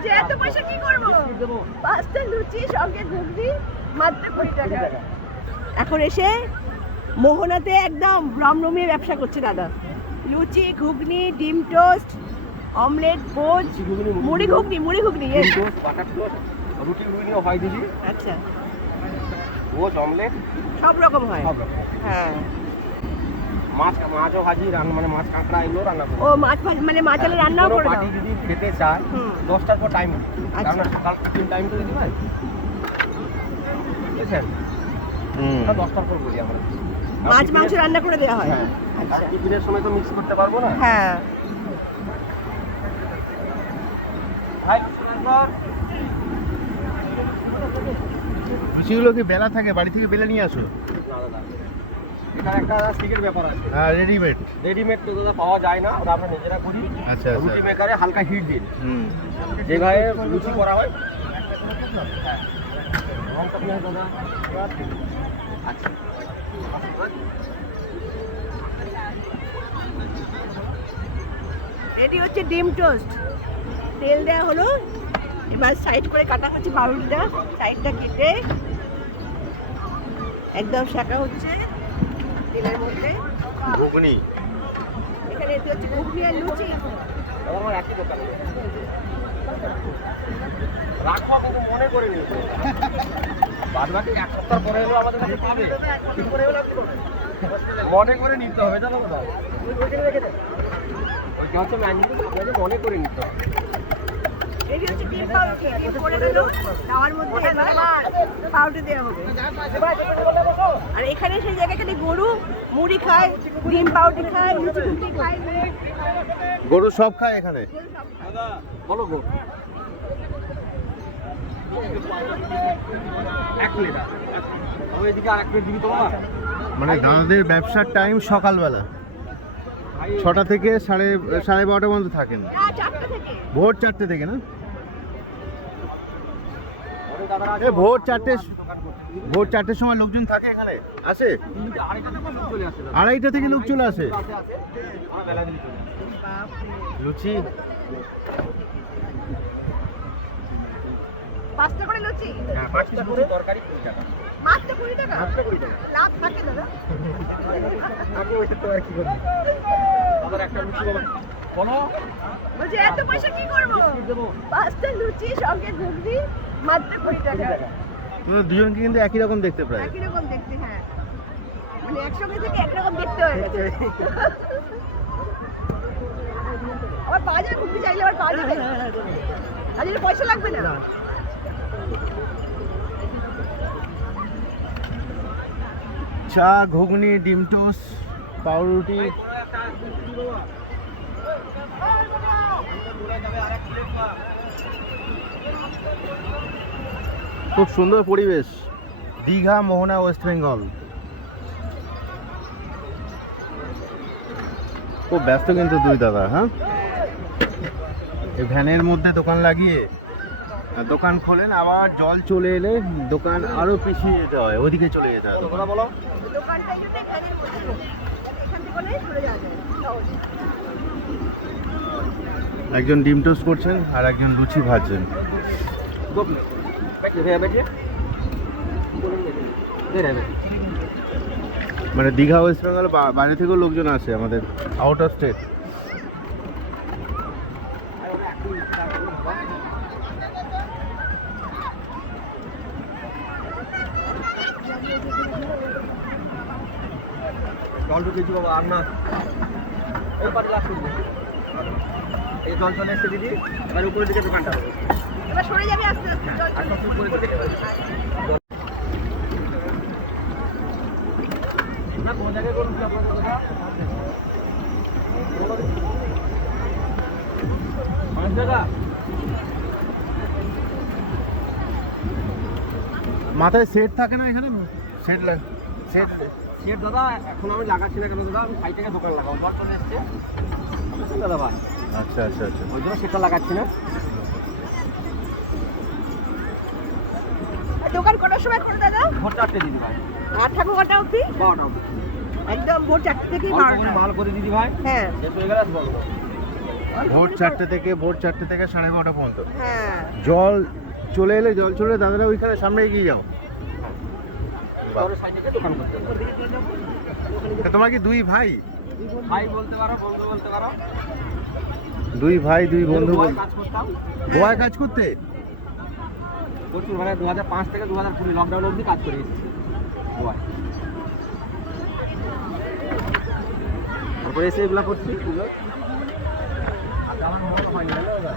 বলছি এত পয়সা কি করবো? 5টা লুচি সঙ্গে ঘুগনি মাত্র 20 টাকা। এখন এসে মোহনাতে একদম রমরমিয়ে ব্যবসা করছে দাদা। লুচি, ঘুগনি, ডিম টোস্ট, অমলেট, পোচ, মুড়ি ঘুগনি, বাটার টোস্ট, রুটি ঘুগনিও হয় দিদি। আচ্ছা, পোচ, অমলেট সব রকম হয়। সব রকম। হ্যাঁ, মাছও ভাজি রান্না, মানে মাছ কাঁকড়া এগুলো রান্না করি। ও মাছ মানে মাছ আলু রান্নাও করে দাও? পার্টি যদি খেতে চায় 10টার পর টাইম, আচ্ছা। কারণ সকাল টিফিন টাইম তো দিদি ভাই, বুঝছেন? 10টার পর বলি আমরা মাছ মাংস রান্না করে দেওয়া হয়। হ্যাঁ, আচ্ছা, টিফিনের সময় তো মিক্স করতে পারবো না। হ্যাঁ। লুচিগুলো কি বেলা থাকে, বাড়ি থেকে বেলে নিয়ে আসো? এখানে একটা সিকের ব্যাপার আছে। হ্যাঁ, রেডিমেড। রেডিমেড তো দাদা পাওয়া যায় না, ওটা আমরা নিজেরা করি। আচ্ছা, রুটি মেকারে হালকা হিট দিন, হুম। যেভাবে লুচি করা হয়। রংটা কি হয় দাদা? আচ্ছা, রেডি হচ্ছে ডিম টোস্ট, তেল দেওয়া হলো, এবার সাইড করে কাটা হচ্ছে পাউরুটিটা, সাইডটা কেটে একদম শাঁকা হচ্ছে তেলের মধ্যে। ঘুগনি। এখানে এতে হচ্ছে ঘুগনি আর লুচি। দাদা আমার একই দোকান রাখবো, কিন্তু মনে করে নিই বাদ বাকি 1 সপ্তাহ পরে এলেও আমাদের কাছে পাবে, ঠিক করে এলেও মনে করে নিতে হবে, জানো দাদা? ওইটা হচ্ছে ম্যানুয়াল, আপনাকে মনে করে নিতে হবে। রেডি হচ্ছে ডিম পাউরুটি, ডিম করে দিল, তাওয়ার মধ্যে এবার পাউরুটি দেওয়া হবে। আর এখানে সেই জায়গায় খালি গরু মুড়ি খায়, ডিম পাউরুটি খায়, লুচি ঘুগনি খায়। গরু সব খায় এখানে? দাদা বলো গো, 1 প্লেট আমি এদিকে আর 1 প্লেট দিবি তোমার। মানে দাদাদের ব্যবসার টাইম সকালবেলা 6টা থেকে সাড়ে 12টা পর্যন্ত থাকেন। না, 4টা থেকে। ভোর 4টে থেকে না? ভোর 4টের সময় লোকজন থাকে এখানে? আসে 2:30 থেকে লোক চলে আসে। লুচি 5টা করে লুচি, হ্যাঁ, 5টা করে তরকারি 20 টাকা। মাত্র 20 টাকা। মাত্র 20 টাকা। লাভ থাকে দাদা। আমি ওইটা তো আর কি করি, আবার একটা লুচি বলো। বলছি এত পয়সা কি করবো? 5টা লুচি সঙ্গে ঘুগনি মাত্র 20 টাকা। তোমরা দুজনকে কিন্তু একই রকম দেখতে প্রায়। একই রকম দেখতে, হ্যাঁ, মানে একসঙ্গে থেকে একরকম দেখতে হয়ে গেছে। আবার পাওয়া যাবে, ঘুগনি চাইলে আবার পাওয়া যাবে, তাহলে পয়সা লাগবে না। চা, ঘুগনি, ডিম টোস্ট, পাউরুটি। খুব সুন্দর পরিবেশ, দীঘা, মোহনা, ওয়েস্ট বেঙ্গল। খুব ব্যস্ত কিন্তু দুই দাদা। হ্যাঁ, এই ভ্যানের মধ্যে দোকান লাগিয়ে দোকান খোলেন, আবার জল চলে এলে দোকান আরো পিছিয়ে যেতে হয়, ওইদিকে চলে যেতে হয়। কথা বলো। দোকানটা একটু এখানের মধ্যে, এখান থেকে বলে সরে যাওয়া যায় সহজে। একজন ডিম টোস্ট করছেন আর একজন লুচি ভাজছেন। মানে দীঘা, ওয়েস্ট বেঙ্গল বাইরে থেকেও লোকজন আসে, আমাদের আউট অফ স্টেট। জল ঢুকেছি বাবা, আর না এই পাটি লাস্ট এই জল চলে এসছে দিদি, এবার উপরের দিকে দোকানটা হবে। এবার সরে যাবে আস্তে আস্তে, জল আর চলে সব উপরের দিকে না, কোন জায়গায় করুন আপনাদের কথা? 5 টাকা মাথায় সেট থাকে না এখানে? সেট সেট দাদা এখন আমি লাগাচ্ছি না, কেন দাদা আমি 5 টাকা দোকান লাগাবো, জল চলে এসছে বুঝছেন দাদা ভাই, আচ্ছা আচ্ছা আচ্ছা। ওই জন্য সেটা লাগাচ্ছি না। আর দোকান কটার সময় করে দাদা? ভোর 4টে দিদি ভাই, আর থাকো কটা অবধি? 12টা অবধি। একদম ভোর 4টে থেকেই অল্প করে 12টা। মাল করে দিদি ভাই, হ্যাঁ, শেষ হয়ে গেলে বলবো। ভোর 4টে থেকে 12:30 পর্যন্ত হ্যাঁ জল চলে এলে দাদারা ওইখানে সামনে এগিয়ে যাও। বাহ। তোর সাইডে দোকান করতে হবে। তা তোমার কি দুই ভাই? ভাই বলতে পারো, বন্ধু বলতে পারো। দুই ভাই দুই বন্ধু গোয়ায় কাজ করতাম। গোয়ায় কাজ করতে? প্রচুর, মানে 2005 থেকে 2020 লকডাউন অবধি কাজ করে এসেছি গোয়ায়। তারপরে এসে এগুলা করছি, এগুলো আর আমার মনে হয়নি, জানো দাদা?